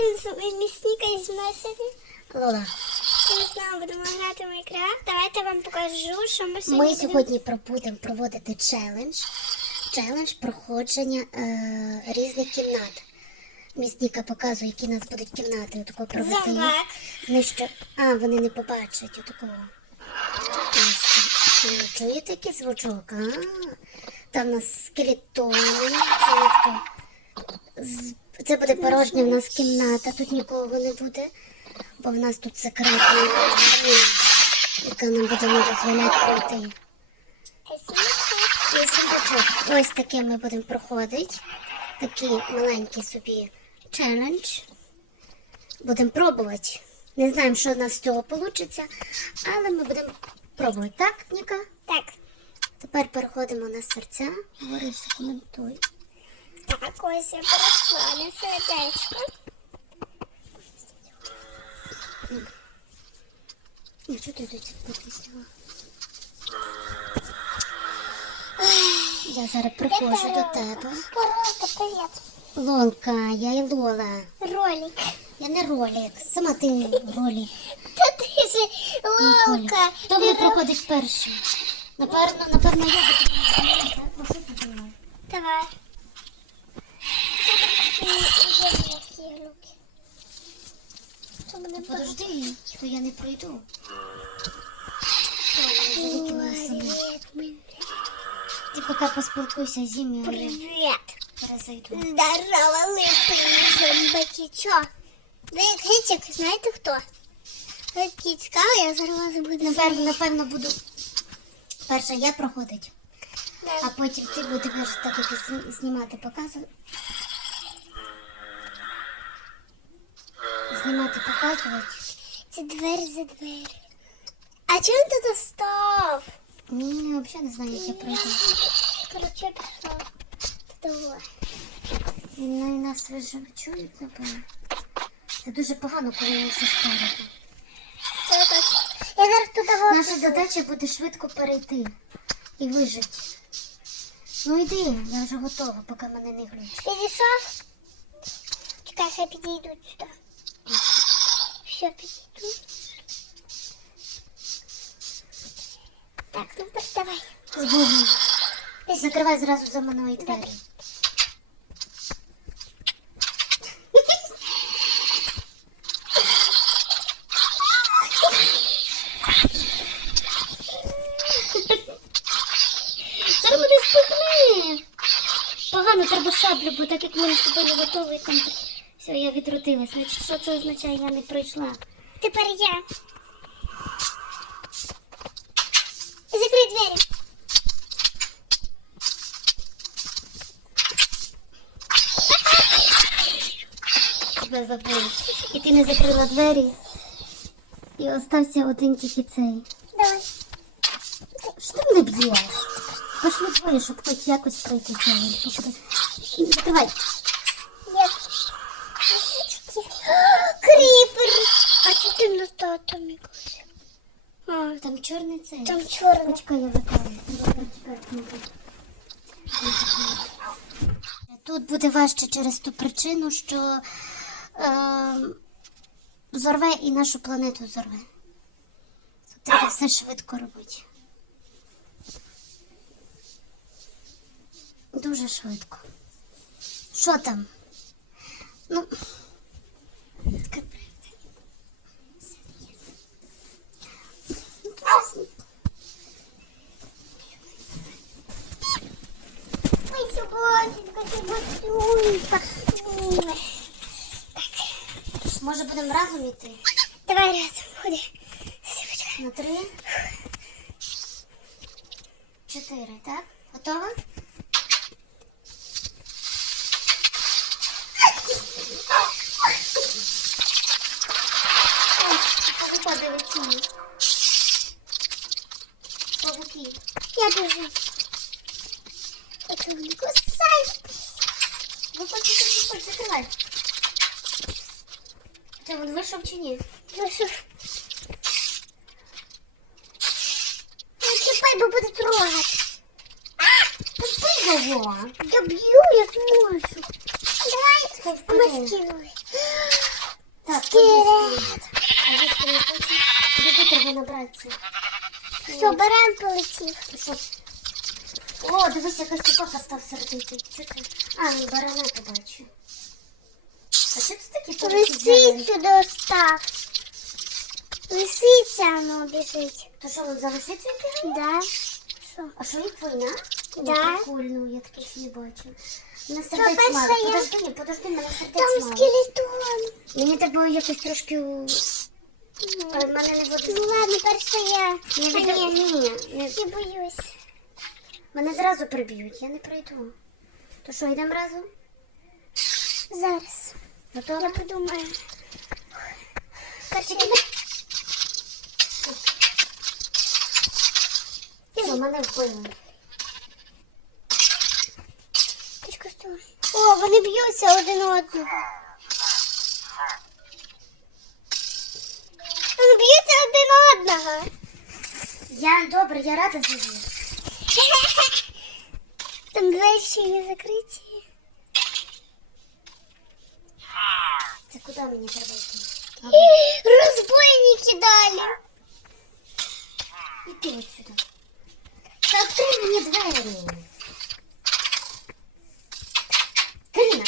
І зносити. Лола, Ми знову будемо грати в Майнкрафт. Давайте я вам покажу, що ми сьогодні ми будемо- сьогодні будемо проводити челендж. Челендж проходження е, різних кімнат. Місніка показує, які у нас будуть кімнати. Отако. Зомбак. Знищу. А, вони не побачать отакого. Ось Чуєте який звучок? А, там у нас скелетони. Це. З- Це буде порожня в нас кімната, тут нікого не буде, бо в нас тут секретна армія, яка нам буде не дозволяти пройти. І сундучок. Ось таке ми будемо проходити. Такий маленький собі челендж. Будемо пробувати. Не знаємо, що в нас з цього вийде, але ми будемо пробувати. Так, Ніка? Так, Тепер переходимо на серця. Говорився, коментуй. Так, ось я перейшла на сердечко. Ні, що ти тут потиснула? Я зараз приходжу до тебе. Просто привіт. Лолка, я і Лола. Ролик. Я не ролик. Сама ти ролик. Та ти ж лолка. Хто буде проходить перший? Напевно, напевно, я буду. Ну? Давай. Які руки. Що мене Подожди, то я не пройду. Ти поки поспілкуйся з Зім'ю, Привіт. перезайду. Здорово, лисий зомбакічо. Ви як гичик, знаєте хто? Такий я зараз буду. Напевно, напевно, буду перша я проходить, а потім ти будеш так як зні- знімати, показувати. Знімати, показувати. Це двері за двері. А чому ти тут став? Ні, я взагалі не знаю, як я пройду. Короче, пішов. Давай. Вони нас вже чують, напевно. Це дуже погано, коли вони все спереду. Це так. Я зараз туди. Наша задача буде швидко перейти і вижити. Ну йди, я вже готова, поки мене не глючить. Підійшов? Чекай, хай підійдуть сюди. Все. Так, ну давай. З Богом. Закривай зразу за мною двері. Зараз мене спихни. Погано треба шаблю, бо так як ми з тобою не готові контр. Все, я відрутилась. Значить, що це означає, я не пройшла. Тепер я. Закрий двері. тебе забули. І ти не закрила двері. І остався один тільки цей. Давай. Що ти мене б'єш? Пошли двоє, щоб хоч якось пройти Закривай. Чи ти на тато? А, Там чорний цей. там чорний. Почекай, я викладу. Тут буде важче через ту причину, що е, зорве і нашу планету зорве. Тут треба все швидко робити. Дуже швидко. Що там? Ну. така Може будемо разом іти? Давай разом, ходи. На три. Чотири, так? Готова? Повиходили ці. Павуки. Я біжу. Хочу не кусай. Виходь, виходь, виходь, закривай. Це він вийшов чи ні? Вийшов. Не чіпай, бо буде трогати. Його. Я б'ю, як можу. Давай, ми скинули. Так, Скелет. Тобі треба набратися. Все, баран полетів. Що? О, дивись, якась собака став сердитий. А, ні, барана побачу. А що це такі? Лисицю достав. Лисиця, ну, біжить. То що, він за лисицею бігає? Да. Що? А що їх війна? Да. О, Прикольно, я таке ще не бачила. Мене сердець мало. я? Подожди, подожди, мене сердець Там мало. скелетон. Мені треба якось трошки... у- А, Мене не Ну ладно, перша я. Не Та буде... ні, Ні, не... я боюсь. Мене зразу приб'ють, я не пройду. То що, йдемо разом? Зараз. Готова? Я подумаю. Перша я. Все, мене вбили. О, вони б'ються один одного. Вони б'ються один одного. Я добре, я рада за них. Там двері ще є закриті. Це куди мені треба йти? Розбойники далі. Іди от сюди. Та відкрий мені двері. Каріна.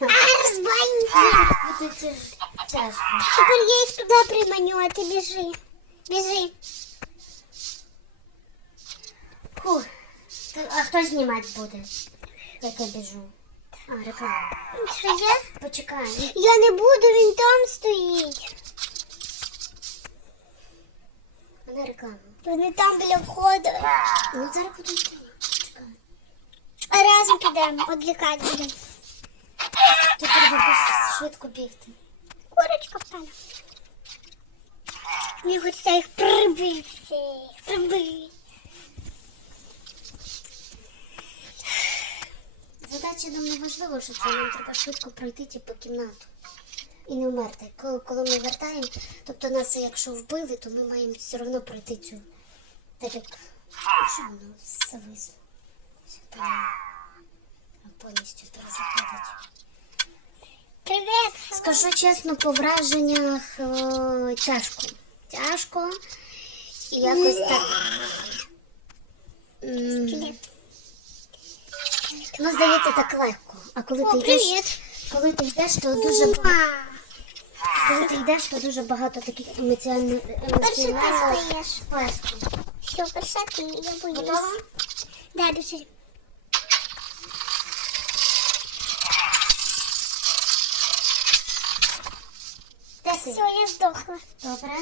А, розбойники. Вот це ж тяжко. Тепер я їх туди приманю, а ти біжи. Біжи. Фу. Та- А хто знімати буде? Як я біжу? А, реклама. Що я? Почекай. Я не буду, він там стоїть. Вона реклама. Вони там біля входу. Ну зараз буду йти. Почекай. А разом підемо, відлікати будемо. Тут треба швидко бігти. Курочка впала. Мені хочеться їх прибити всіх. Прибити. Задача нам не важливо, що це нам треба швидко пройти типу, кімнату. І не вмерти. Коли, коли ми вертаємо, тобто нас якщо вбили, то ми маємо все одно пройти цю. Так як що воно зависло. Все понятно. А Повністю. Привіт. Скажу чесно, по враженнях е, тяжко. Тяжко. І якось так. м, Ну, здається, так легко. А коли ти йдеш, коли ти йдеш, то дуже багато. Коли ти йдеш, то дуже багато таких емоціональних Перший ти емоціональних стаєш. сплесків. Все, перша ти, я боюсь. Готова? Да, біжи. Все, я здохла. Добре.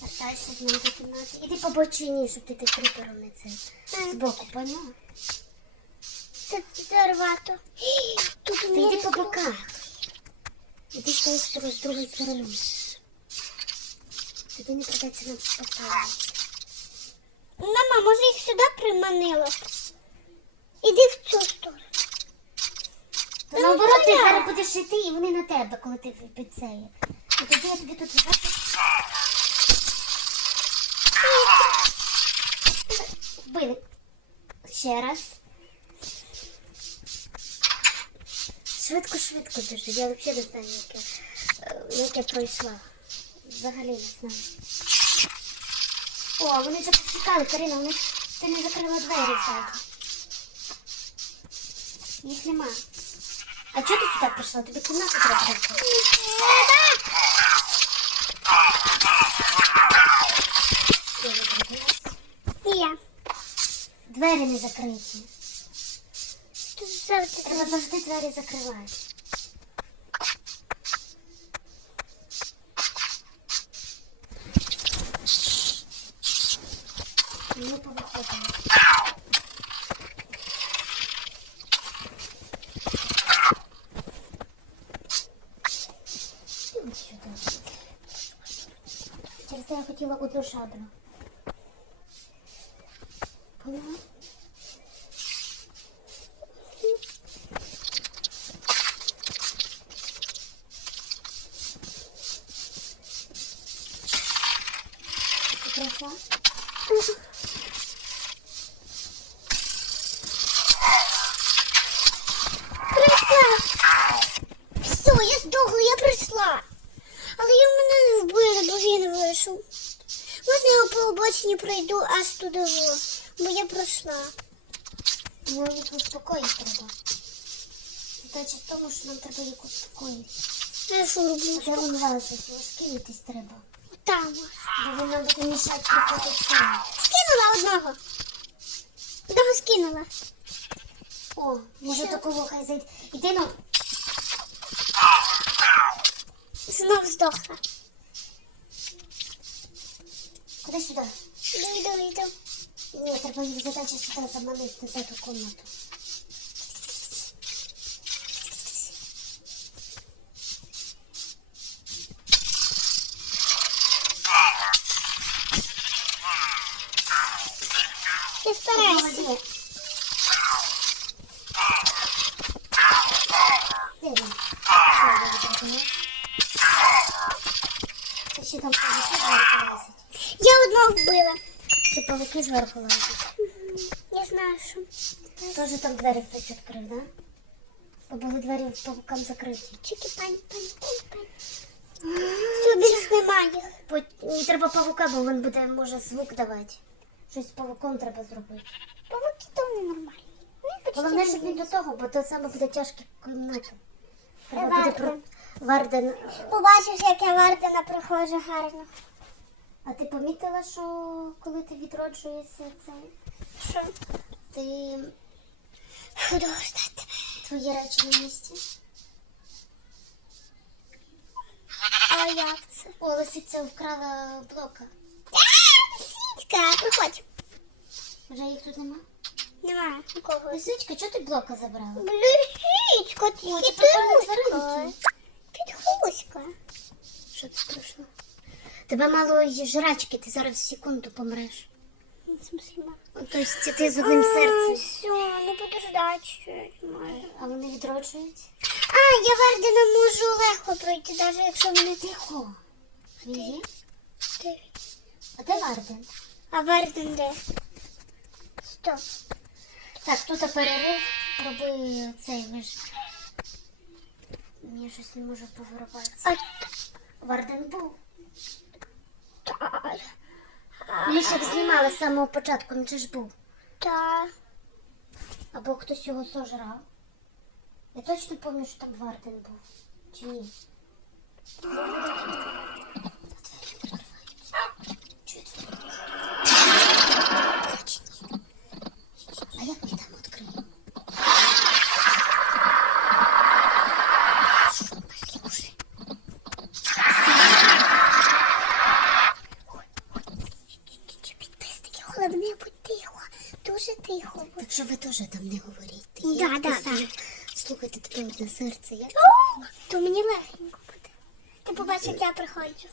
Вертайся з ним до кімнати. Іди по бочині, щоб ти так кріпером не це. Збоку, поняла? Тут зарвато. Тут Ти йди по боках. Іди з тої сторони, з другої сторони. Тоді не придеться нам поставитися. Мама, може їх сюди приманило? Іди в цю сторону. То наоборот, ти зараз будеш йти, і вони на тебе, коли ти під це. І тоді я тобі тут зверху. Вбили. Ще раз. Швидко, швидко біжи. Я взагалі не знаю, як я, е, як я пройшла. Взагалі не знаю. О, вони вже повтікали, Карина, вони ти не закрила двері ззаду. Їх нема. А чого ти сюди прийшла? Тобі кімнату треба. Двері не закриті. Тут завжди. Треба завжди двері закривати. Не повиходимо. Ти ось сюди. Те я хотіла одну шадру. Поняла? Ти пройшла? Прийшла. пройшла. Але я мене не вбили, бо він вийшов. Можна я по обочині пройду аж туди, во, бо я пройшла. Ну, їх успокоїти треба. Задача в тому, що нам треба їх успокоїти. Я що роблю? Він лазить? Його скинутись треба. Там. Бо він нам буде мішати приходити. Скинула одного. Одного скинула. О, може такого хай зайде. Іди ну. Знов здохла. Куди сюди? Йду, йду, йду. Ні, треба їх задача сюди заманити за ту комнату. Ти старайся. Молодець. Де він? Що, ви відкрили? Це ще там павуки зверху лазять. Я одного вбила. Чи павуки зверху лазять? Я знаю, що. Теж там двері хтось відкрив, да? Бо були двері павукам закриті. Чики, пані, пані, пані, пані. Все, більш немає. Бо не треба павука, бо він буде, може, звук давати. Щось з павуком треба зробити. Павуки то не нормальні. Вони почти Головне, щоб не до того, бо то саме буде тяжкі кімната. Треба буде про Варден. Побачиш, як я Вардена проходжу гарно. А ти помітила, що коли ти відроджуєшся, це Що? ти Буду ждати твої речі на місці? А як це? О, лисиця вкрала блока. А, Лисичка, приходь. Вже їх тут нема? Немає нікого. Лисичка, чого ти блока забрала? Лисичка, ти О, це тваринки. Що це пройшло? Тебе мало й жрачки, ти зараз секунду помреш. В смысле, мама? Тобто ти з одним серцем. Все, ну буду ждати чуть може. А вони відроджуються? А, я Вардена можу легко пройти, навіть якщо мене тихо. Він є? Ти- А де Варден? А Варден де? Стоп. Так, тут перерив, роби цей виж. Я щось не можу поворуватися. А, Варден був. Та, Ми ж як знімали з самого початку, він же ж був. Так. Або хтось його сожрав. Я точно пам'ятаю, що там Варден був. Чи ні? А як ми там відкриємо? Підписники, головне будь тихо. Дуже тихо. будь. Так що ви теж там не говоріть. Да, Я да, да. Слухайте, таке одне серце. Я... О, то мені легенько буде. Ти побачиш, як я приходжу.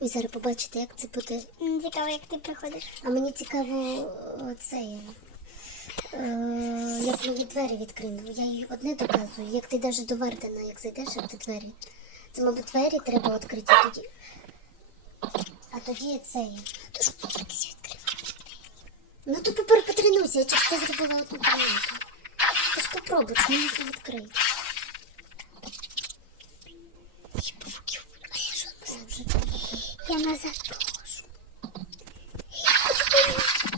Ви зараз побачите, як це буде. Мені Цікаво, як ти приходиш. А мені цікаво це. Е, як мені двері відкрили. Я їй одне доказую. Як ти навіть до Вардена, як зайдеш, як ти двері. Це, мабуть, двері треба відкрити а тоді. А тоді це. То що якісь відкривати? Ну то тепер потренуйся, я часто зробила одну помилку. Ти ж попробуй, що мені це відкрити. Я назад? Я назад проходжу. Я хочу поїхати.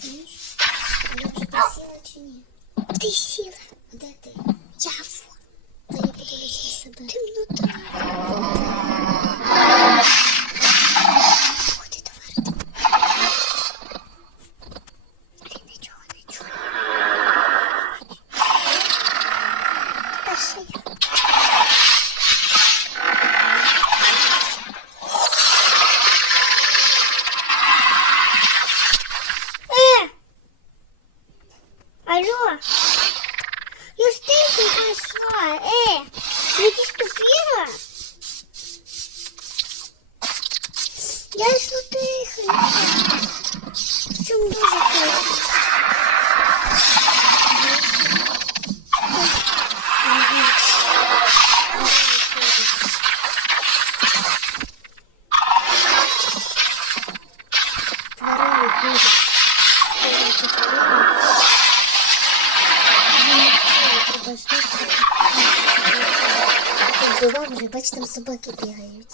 чуєш? Я вже просила чи ні? Ти сіла. А де ти? Я во. Та я подивлюсь на себе. Темнота. Ходи до варти. Він нічого не чує. Перше я. Е! Алло! Я ж тихо пройшла. Е! Не підступила? Я йшла тихо. Чому дуже тихо? Тварини ходять. Ходять тварини. Вбивав вже, бач, там собаки бігають.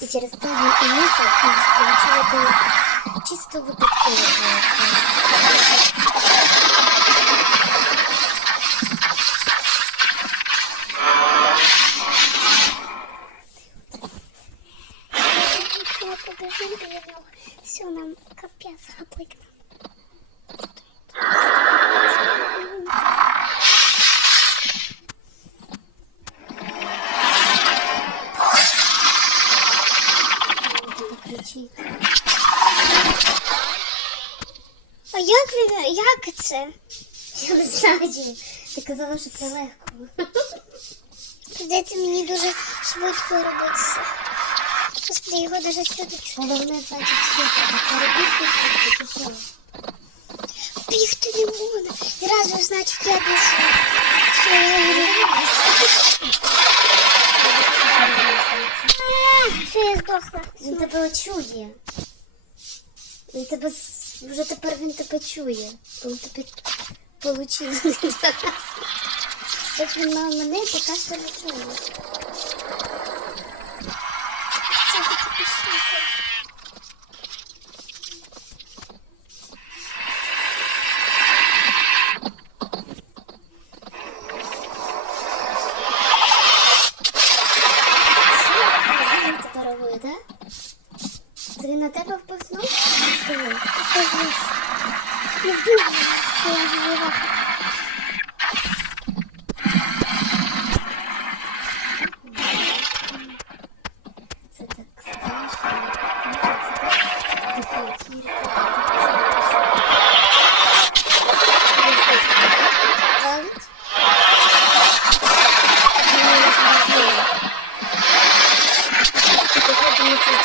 І через те він уїхав і сполучили чисто випадково. Нічого побіжимо біля нього. Все, нам капець гапик. Тут кричить. А як він, як це? Я не знаю. Ти казала, що це легко. Придеться мені дуже швидко робити все. Господи, його даже сюди чути. Головне, і все. Бігти не можна. Зразу, значить, я біжу. Все, я. А, Все, я здохла. Він тебе чує. Він тебе вже тепер він тебе чує. Коли тебе получив. Як він мав мене, поки що не чує.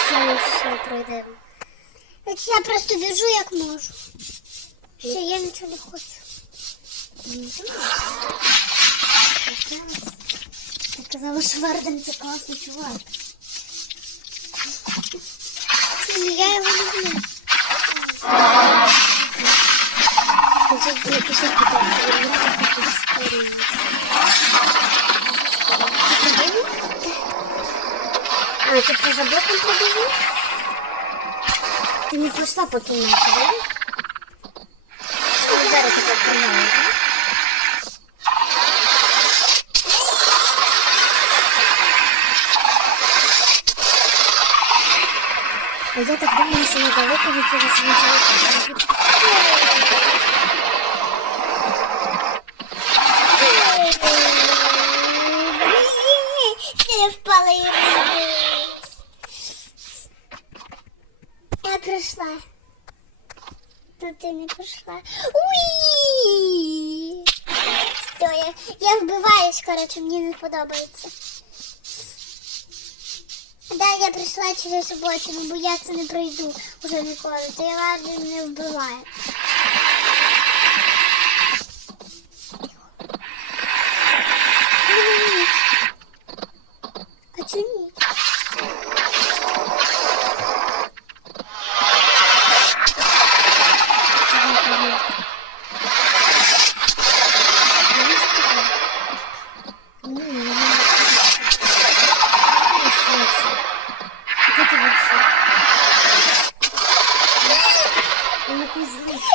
Челендж пройдемо. От я просто біжу як можу. Все, я нічого не хочу. Ти казала, що Варден це класний чувак. Я його люблю. Нравиться А, ти поза боком пробігла? Ти не пройшла по кімнаті, так? Що зараз тебе поймали, так? А я так думаю, що недалеко від цього свинчого. Все, я впала і розбилась. Я ти не пішла. Все, я, я вбиваюсь, коротше, мені не подобається. Да, я прийшла через обочину, бо я це не пройду вже ніколи. То я ладно не вбиваю. Ну, ніч. А чому ніч?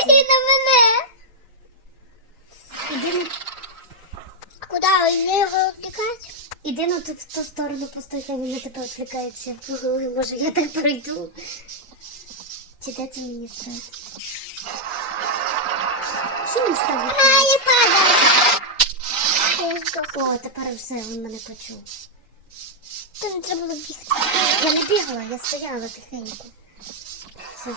І на мене. Іди на, Куди я його втікати? іди на ту, в ту сторону постой, Ой, Може, я так пройду. Чи де це мені стати? Що він став? А, я падаю. О, тепер все, він мене почув. То не треба було бігти. Я не бігала, я стояла тихенько. Все.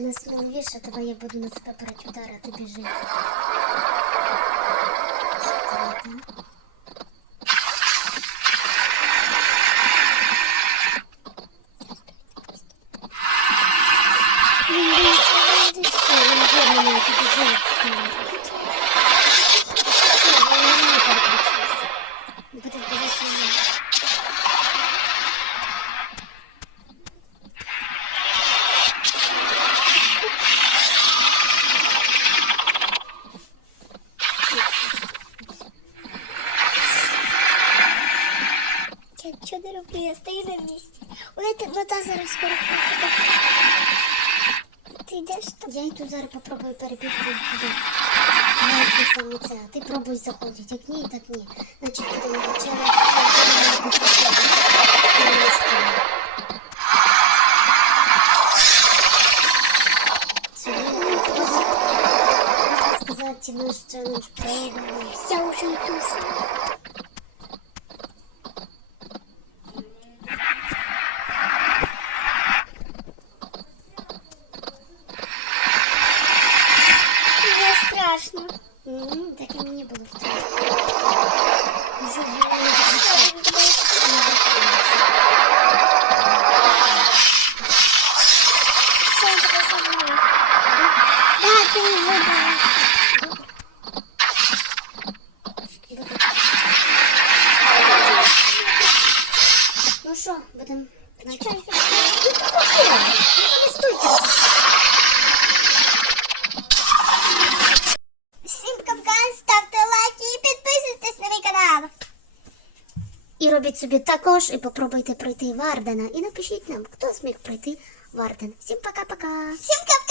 Несміливіша, давай я буду на тебе брати удар, а ти біжи. Роблю, я стою на місці. Ти, ну зараз скоро. Ти йдеш там? Я йду зараз попробую. Гайки саме це. Ти пробуй заходити. Як ні, так ні. Значить, вечеря. Це можна сказати, наш челендж провалився. Я вже йду сама. Мені страшно. М, Так і мені було страшно. Дуже було Що я тебе сама? Да, ти вже була. Ну що, будемо... Чекай, Не стойте. Всім капкан, ставте лайки і підписуйтесь на мій канал. І робіть собі також попробуйте пройти Вардена. І напишіть нам, хто зміг пройти Варден. Всім пока-пока. Всім капкан!